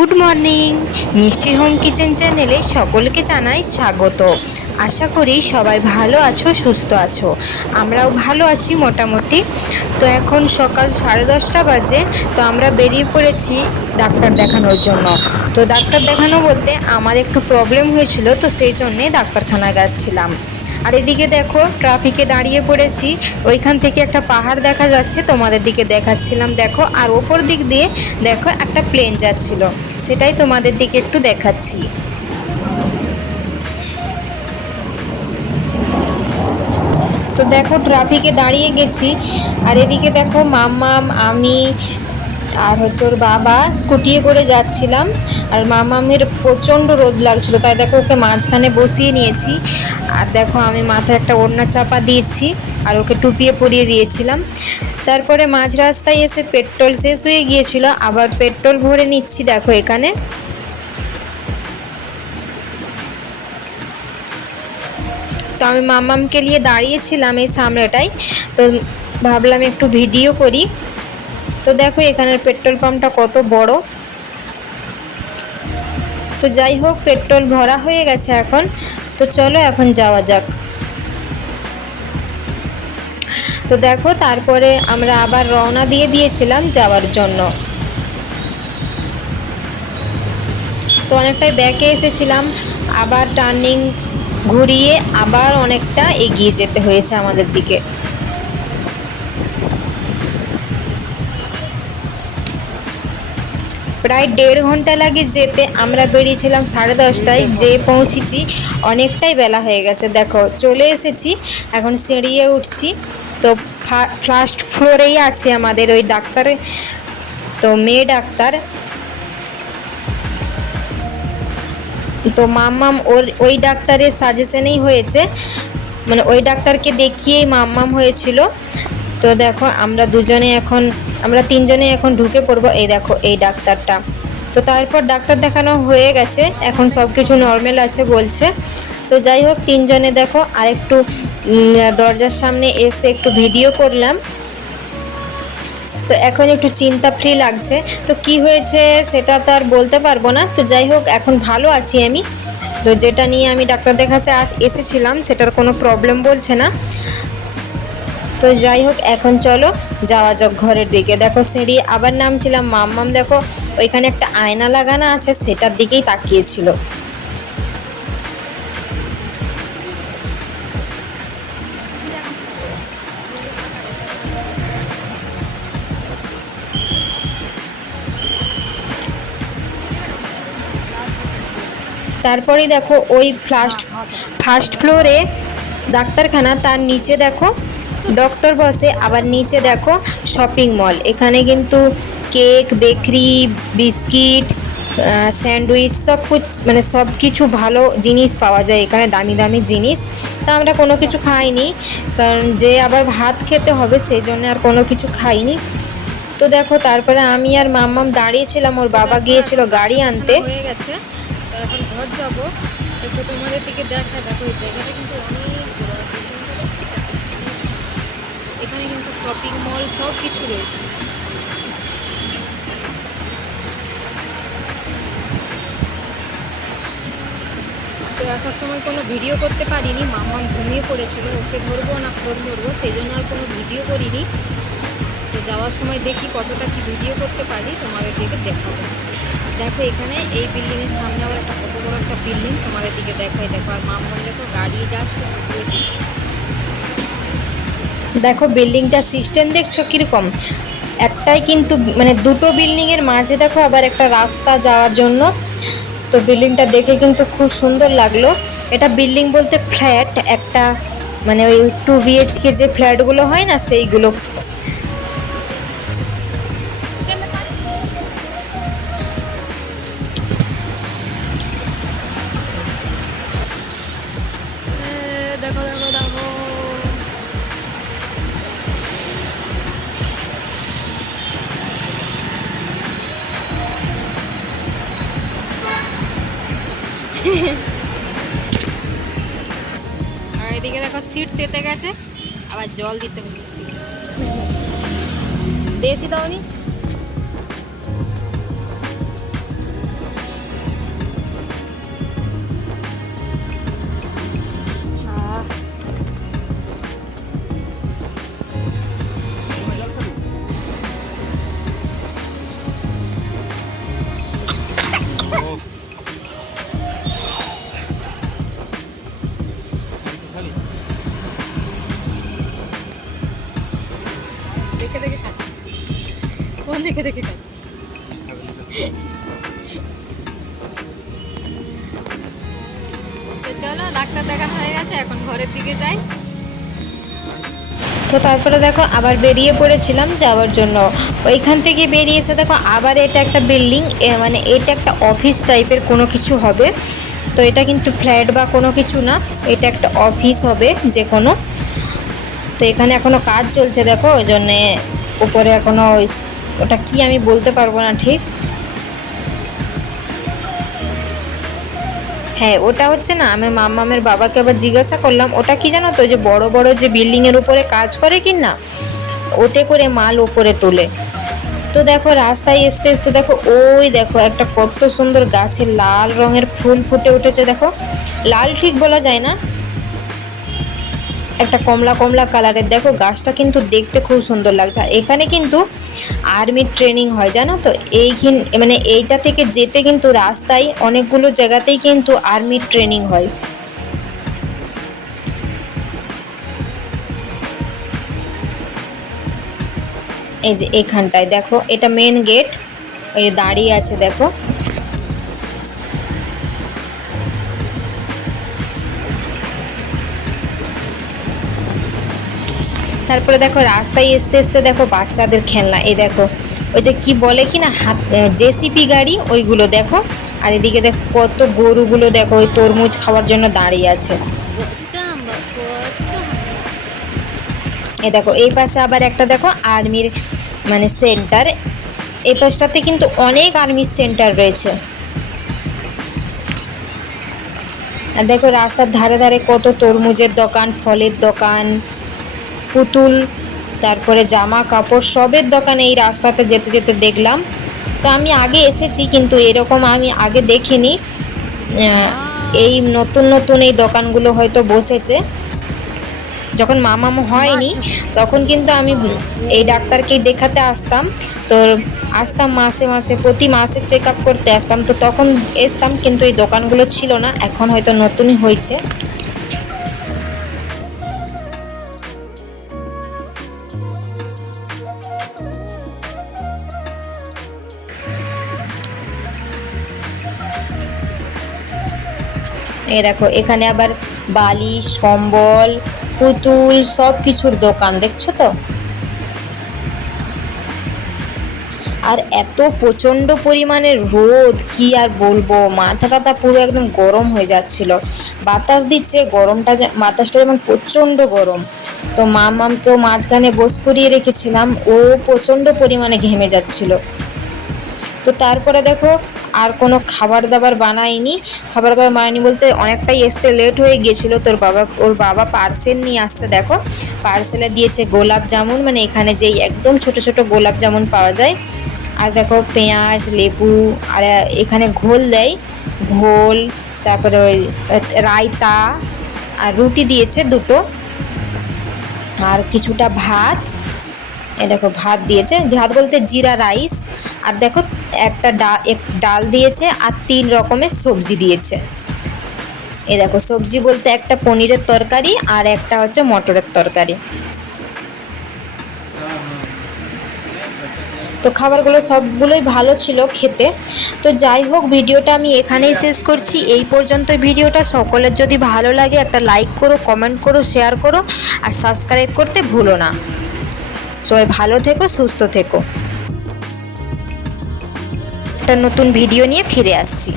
Good morning. মিষ্টির home kitchen চ্যানেলে সকলকে জানাই স্বাগত। আশা করি সবাই ভালো আছো, সুস্থ আছো। আমরাও ভালো আছি মোটামুটি। তো এখন সকাল 10:30 বাজে। তো আমরা বেরিয়ে পড়েছি ডাক্তার দেখানোর জন্য। তো ডাক্তার দেখানো বলতে আমার একটু প্রবলেম হয়েছিল, তো সেই জন্যে ডাক্তারখানায় যাচ্ছিলাম। আর এদিকে দেখো ট্রাফিকে দাঁড়িয়ে পড়েছি। ওইখান থেকে একটা পাহাড় দেখা যাচ্ছে, তোমাদের দিকে দেখাচ্ছিলাম দেখো। আর ওপর দিক দিয়ে দেখো একটা প্লেন যাচ্ছিল, সেটাই তোমাদের দিকে একটু দেখাচ্ছি। তো দেখো ট্রাফিকে দাঁড়িয়ে গেছি। আর এদিকে দেখো মাম্মাম, আমি আর হচ্ছে ওর বাবা স্কুটিয়ে করে যাচ্ছিলাম। আর মামামের প্রচণ্ড রোদ লাগছিল, তাই দেখো ওকে মাঝখানে বসিয়ে নিয়েছি। আর দেখো আমি মাথায় একটা ওড়না চাপা দিয়েছি আর ওকে টুপিয়ে পরিয়ে দিয়েছিলাম। তারপরে মাঝ রাস্তায় এসে পেট্রোল শেষ হয়ে গিয়েছিল, আবার পেট্রোল ভরে নিচ্ছি দেখো এখানে। তো আমি মাম্মামকে নিয়ে দাঁড়িয়েছিলাম এই সামনেটাই, তো ভাবলাম একটু ভিডিও করি। তো দেখো এখানের পেট্রোল পাম্পটা কত বড়। তো যাই হোক পেট্রোল ভরা হয়ে গেছে এখন। তো চলো এখন যাওয়া যাক। তো দেখো তারপরে আমরা আবার রওনা দিয়ে দিয়েছিলাম যাওয়ার জন্য। তো অনেকটাই ব্যাকে এসেছিলাম, আবার টার্নিং ঘুরিয়ে আবার অনেকটা এগিয়ে যেতে হয়েছে আমাদের দিকে। প্রায় 1.5 ঘন্টা লাগে যেতে। আমরা বেরিয়েছিলাম 10:30টায়, যেয়ে পৌঁছেছি অনেকটাই বেলা হয়ে গেছে। দেখো চলে এসেছি, এখন সিঁড়িয়ে উঠছি। তো ফার্স্ট ফ্লোরেই আছে আমাদের ওই ডাক্তারে, তো মেয়ে ডাক্তার। তো মাম্মাম ওই ডাক্তারের সাজেশনেই হয়েছে, মানে ওই ডাক্তারকে দেখিয়েই মাম্মাম হয়েছিল। তো দেখো আমরা তিনজনে এখন ঢুকে পড়বো। এই দেখো এই ডাক্তারটা। তো তারপর ডাক্তার দেখানো হয়ে গেছে, এখন সব কিছু নর্মাল আছে বলছে। তো যাই হোক তিনজনে দেখো আরেকটু দরজার সামনে এসে একটু ভিডিও করলাম। তো এখন একটু চিন্তা ফ্রি লাগছে। তো কি হয়েছে সেটা তো আর বলতে পারবো না। তো যাই হোক এখন ভালো আছি আমি। তো যেটা নিয়ে আমি ডাক্তার দেখাতে আজ এসেছিলাম সেটার কোনো প্রবলেম বলছে না। তো যাই হোক এখন চলো যাওয়া যাক ঘরের দিকে। দেখো সিঁড়ি আবার নামছিলাম, মাম্মাম দেখো ওইখানে একটা আয়না লাগানো আছে সেটার দিকেই তাকিয়েছিল। তারপরেই দেখো ওই ফার্স্ট ফ্লোরে ডাক্তারখানা, তার নিচে দেখো ডক্টর বসে, আবার নিচে দেখো শপিং মল। এখানে কিন্তু কেক, বেকারি, বিস্কিট, স্যান্ডউইচ মানে সব কিছু ভালো জিনিস পাওয়া যায় এখানে, দামি দামি জিনিস। তা আমরা কোনো কিছু খাইনি, কারণ যে আবার ভাত খেতে হবে সেই জন্য আর কোনো কিছু খাইনি। তো দেখো তারপরে আমি আর মাম্মাম দাঁড়িয়েছিলাম, ওর বাবা গিয়েছিল গাড়ি আনতে। হয়ে গেছে, তো এখন ঘর যাবো। একটু তোমাদের দিকে দেখা, দেখো এই জায়গাটা কিন্তু অনেক বড়। এখানে কিন্তু শপিং মল সব কিছু রয়েছে। তো আসার সময় কোনো ভিডিও করতে পারিনি, মাম্মাম ঘুমিয়ে পড়েছিল, ওকে ধরবো না ফোন ধরবো সেই জন্য আর কোনো ভিডিও করিনি। তো যাওয়ার সময় দেখি কতটা কি ভিডিও করতে পারি, তোমাদের দিকে দেখাবো। দেখো এখানে এই বিল্ডিংয়ের সামনে আবার একটা কত বড় একটা বিল্ডিং, তোমাদের দিকে দেখাই। দেখো আর মাম্মাম দেখো গাড়ি যাচ্ছে। দেখো বিল্ডিংটা সিস্টেম দেখছো কীরকম, একটাই কিন্তু মানে দুটো বিল্ডিংয়ের মাঝে দেখো আবার একটা রাস্তা যাওয়ার জন্য। তো বিল্ডিংটা দেখে কিন্তু খুব সুন্দর লাগলো। এটা বিল্ডিং বলতে ফ্ল্যাট একটা, মানে ওই 2 BHK যে ফ্ল্যাটগুলো হয় না সেইগুলো। দেখো দেখো দেখো আর এদিকে দেখো সিট পেতে গেছে, আবার জল দিতে হবে। দিয়েছি দাওনি। দেখে দেখে খাচ্ছে, ফোন দেখে দেখে খাচ্ছে। তো চলো, ডাক্তার দেখানো হয়ে গেছে, এখন ঘরের দিকে যাই। তো তারপরে দেখো আবার বেরিয়ে পড়েছিলাম যাওয়ার জন্য। ওইখান থেকে বেরিয়ে এসে দেখো আবার এটা একটা বিল্ডিং, মানে এটা একটা অফিস টাইপের কোনো কিছু হবে। তো এটা কিন্তু ফ্ল্যাট বা কোনো কিছু না, এটা একটা অফিস হবে যে কোনো। তো এখানে এখনও কাজ চলছে দেখো, ওই জন্যে উপরে এখনও ওটা কি আমি বলতে পারবো না ঠিক। হ্যাঁ ওটা হচ্ছে না, আমি মাম্মামের বাবাকে আবার জিজ্ঞাসা করলাম ওটা কি জানো তো, যে বড় বড় যে বিল্ডিংয়ের উপরে কাজ করে কি না, ওতে করে মাল উপরে তোলে। তো দেখো রাস্তায় আসতে আসতে দেখো ওই দেখো একটা কত সুন্দর গাছে লাল রঙের ফুল ফুটে উঠেছে দেখো, লাল ঠিক বলা যায় না, একটা কমলা কমলা কালারের। দেখো গাছটা কিন্তু দেখতে খুব সুন্দর লাগছে। আর এখানে কিন্তু আর্মির ট্রেনিং হয় জানো তো, মানে এইটা থেকে যেতে কিন্তু রাস্তায় অনেকগুলো জায়গাতেই কিন্তু আর্মির ট্রেনিং হয়। এই যে এখানটায় দেখো এটা মেন গেট, ওই দাঁড়িয়ে আছে দেখো। তারপরে দেখো রাস্তায় আসতে আসতে দেখো বাচ্চাদের খেলনা, এই দেখো ওই যে কি বলে কি না হাত জেসিপি গাড়ি ওইগুলো দেখো। আর এদিকে দেখো কত গরুগুলো দেখো ওই তরমুজ খাওয়ার জন্য দাঁড়িয়ে আছে। এই দেখো এই পাশে আবার একটা দেখো আর্মির মানে সেন্টার, এই পাশটাতে কিন্তু অনেক আর্মির সেন্টার রয়েছে। আর দেখো রাস্তার ধারে ধারে কত তরমুজের দোকান, ফলের দোকান, পুতুল, তারপরে জামা কাপড় সবের দোকান এই রাস্তাতে যেতে যেতে দেখলাম। তো আমি আগে এসেছি কিন্তু এরকম আমি আগে দেখিনি, এই নতুন নতুন এই দোকানগুলো হয়তো বসেছে। যখন মামাম হয়নি তখন কিন্তু আমি এই ডাক্তারকেই দেখাতে আসতাম। তো আসতাম মাসে মাসে, প্রতি মাসে চেক আপ করতে আসতাম, তো তখন আসতাম কিন্তু এই দোকানগুলো ছিল না, এখন হয়তো নতুনই হয়েছে। এই দেখো এখানে আবার বালিশ, কম্বল, পুতুল সব কিছুর দোকান, দেখছো তো। আর এত প্রচণ্ড পরিমাণে রোদ কি আর বলবো, মাথা টাথা পুরো একদম গরম হয়ে যাচ্ছিল। বাতাস দিচ্ছে, গরমটা বাতাসটা যেমন প্রচণ্ড গরম। তো মামামকেও মাঝখানে বস করিয়ে রেখেছিলাম, ও প্রচণ্ড পরিমাণে ঘেমে যাচ্ছিল। তো তারপরে দেখো আর কোনো খাবার দাবার বানাইনি, খাবার দাবার বানাইনি বলতে অনেকটাই আসতে লেট হয়ে গিয়েছিলো। ওর বাবা পার্সেল নিয়ে আসছে দেখো, পার্সেলে দিয়েছে গোলাপ জামুন, মানে এখানে যেই একদম ছোট ছোট গোলাপ জামুন পাওয়া যায়। আর দেখো পেঁয়াজ, লেবু, আর এখানে ঘোল দেয়, ঘোল, তারপরে ওই রায়তা, আর রুটি দিয়েছে দুটো, আর কিছুটা ভাত। এ দেখো ভাত দিয়েছে, ভাত বলতে জিরা রাইস। আর দেখো একটা ডাল দিয়েছে আর 3 রকমের সবজি দিয়েছে। এ দেখো সবজি বলতে একটা পনিরের তরকারি আর একটা হচ্ছে মটরের তরকারি। তো খাবারগুলো সবগুলোই ভালো ছিল খেতে। তো যাই হোক ভিডিওটা আমি এখানেই শেষ করছি, এই পর্যন্ত ভিডিওটা। সকলের যদি ভালো লাগে একটা লাইক করো, কমেন্ট করো, শেয়ার করো, আর সাবস্ক্রাইব করতে ভুলো না। সবাই ভালো থেকো, সুস্থ থেকো। একটা নতুন ভিডিও নিয়ে ফিরে আসছি।